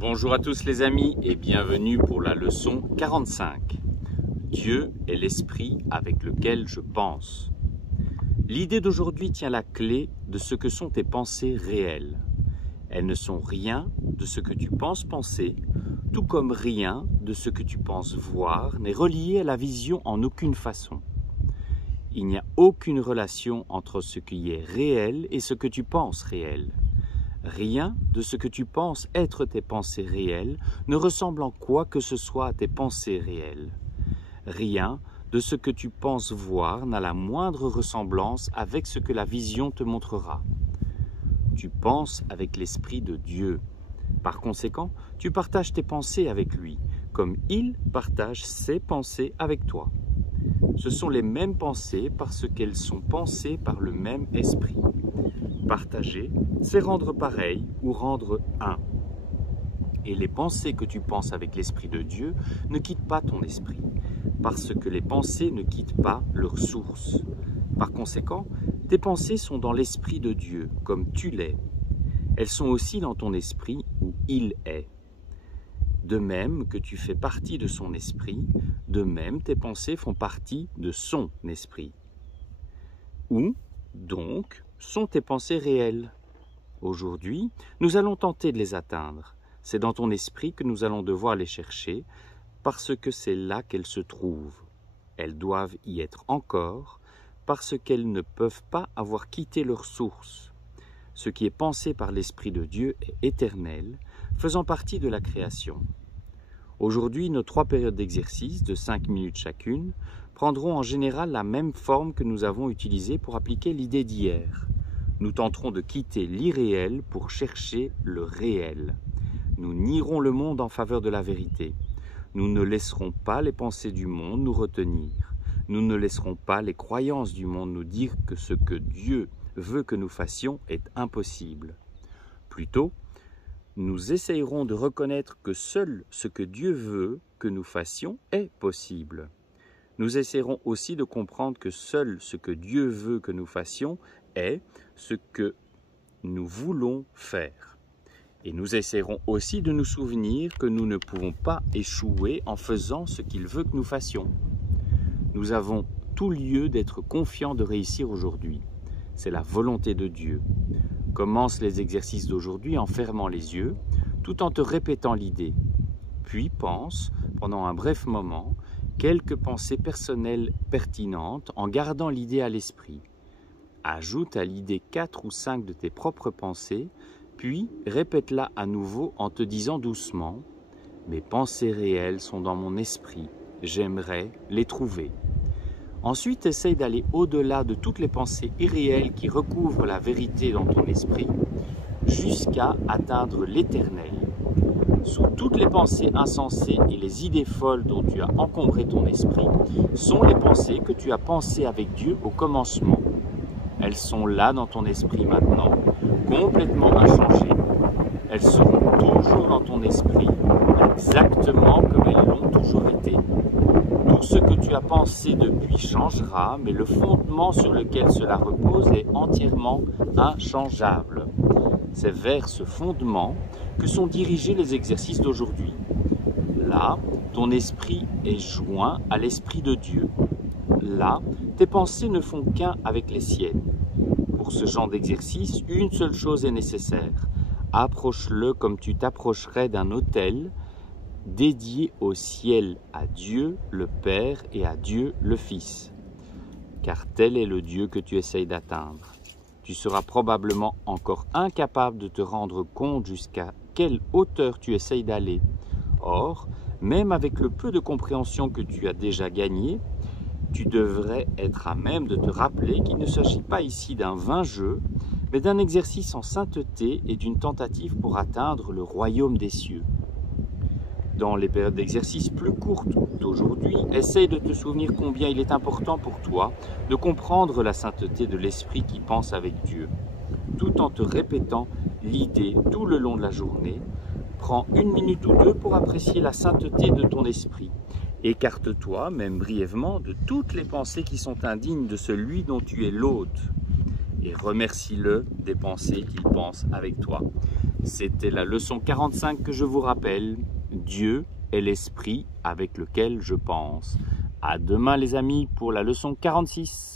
Bonjour à tous les amis et bienvenue pour la leçon 45. Dieu est l'esprit avec lequel je pense. L'idée d'aujourd'hui tient la clé de ce que sont tes pensées réelles. Elles ne sont rien de ce que tu penses penser, tout comme rien de ce que tu penses voir n'est relié à la vision en aucune façon. Il n'y a aucune relation entre ce qui est réel et ce que tu penses réel. Rien de ce que tu penses être tes pensées réelles ne ressemble en quoi que ce soit à tes pensées réelles. Rien de ce que tu penses voir n'a la moindre ressemblance avec ce que la vision te montrera. Tu penses avec l'Esprit de Dieu. Par conséquent, tu partages tes pensées avec lui, comme il partage ses pensées avec toi. Ce sont les mêmes pensées parce qu'elles sont pensées par le même esprit. Partager, c'est rendre pareil ou rendre un. Et les pensées que tu penses avec l'Esprit de Dieu ne quittent pas ton esprit, parce que les pensées ne quittent pas leur source. Par conséquent, tes pensées sont dans l'Esprit de Dieu, comme tu l'es. Elles sont aussi dans ton esprit où il est. De même que tu fais partie de son esprit, de même tes pensées font partie de son esprit. Où, donc, sont tes pensées réelles? Aujourd'hui, nous allons tenter de les atteindre. C'est dans ton esprit que nous allons devoir les chercher, parce que c'est là qu'elles se trouvent. Elles doivent y être encore, parce qu'elles ne peuvent pas avoir quitté leur source. Ce qui est pensé par l'Esprit de Dieu est éternel, faisant partie de la création. Aujourd'hui, nos 3 périodes d'exercice, de 5 minutes chacune, prendront en général la même forme que nous avons utilisée pour appliquer l'idée d'hier. Nous tenterons de quitter l'irréel pour chercher le réel. Nous nierons le monde en faveur de la vérité. Nous ne laisserons pas les pensées du monde nous retenir. Nous ne laisserons pas les croyances du monde nous dire que ce que Dieu veut que nous fassions est impossible. Plutôt, nous essayerons de reconnaître que seul ce que Dieu veut que nous fassions est possible. Nous essayerons aussi de comprendre que seul ce que Dieu veut que nous fassions est ce que nous voulons faire. Et nous essayerons aussi de nous souvenir que nous ne pouvons pas échouer en faisant ce qu'il veut que nous fassions. Nous avons tout lieu d'être confiants de réussir aujourd'hui. C'est la volonté de Dieu. Commence les exercices d'aujourd'hui en fermant les yeux, tout en te répétant l'idée. Puis pense, pendant un bref moment, quelques pensées personnelles pertinentes en gardant l'idée à l'esprit. Ajoute à l'idée 4 ou 5 de tes propres pensées, puis répète-la à nouveau en te disant doucement « Mes pensées réelles sont dans mon esprit, j'aimerais les trouver ». Ensuite, essaye d'aller au-delà de toutes les pensées irréelles qui recouvrent la vérité dans ton esprit, jusqu'à atteindre l'éternel. Sous toutes les pensées insensées et les idées folles dont tu as encombré ton esprit, sont les pensées que tu as pensées avec Dieu au commencement. Elles sont là dans ton esprit maintenant, complètement inchangées. Elles seront toujours dans ton esprit, exactement comme elles l'ont toujours été. Tout ce que tu as pensé depuis changera, mais le fondement sur lequel cela repose est entièrement inchangeable. C'est vers ce fondement que sont dirigés les exercices d'aujourd'hui. Là, ton esprit est joint à l'Esprit de Dieu. Là, tes pensées ne font qu'un avec les siennes. Pour ce genre d'exercice, une seule chose est nécessaire. Approche-le comme tu t'approcherais d'un autel dédié au ciel, à Dieu le Père et à Dieu le Fils. Car tel est le Dieu que tu essayes d'atteindre. Tu seras probablement encore incapable de te rendre compte jusqu'à quelle hauteur tu essayes d'aller. Or, même avec le peu de compréhension que tu as déjà gagné, tu devrais être à même de te rappeler qu'il ne s'agit pas ici d'un vain jeu, mais d'un exercice en sainteté et d'une tentative pour atteindre le royaume des cieux. Dans les périodes d'exercice plus courtes d'aujourd'hui, essaye de te souvenir combien il est important pour toi de comprendre la sainteté de l'esprit qui pense avec Dieu. Tout en te répétant l'idée tout le long de la journée, prends 1 minute ou 2 pour apprécier la sainteté de ton esprit. Écarte-toi, même brièvement, de toutes les pensées qui sont indignes de celui dont tu es l'hôte. Et remercie-le des pensées qu'il pense avec toi. C'était la leçon 45 que je vous rappelle. Dieu est l'esprit avec lequel je pense. À demain les amis pour la leçon 46.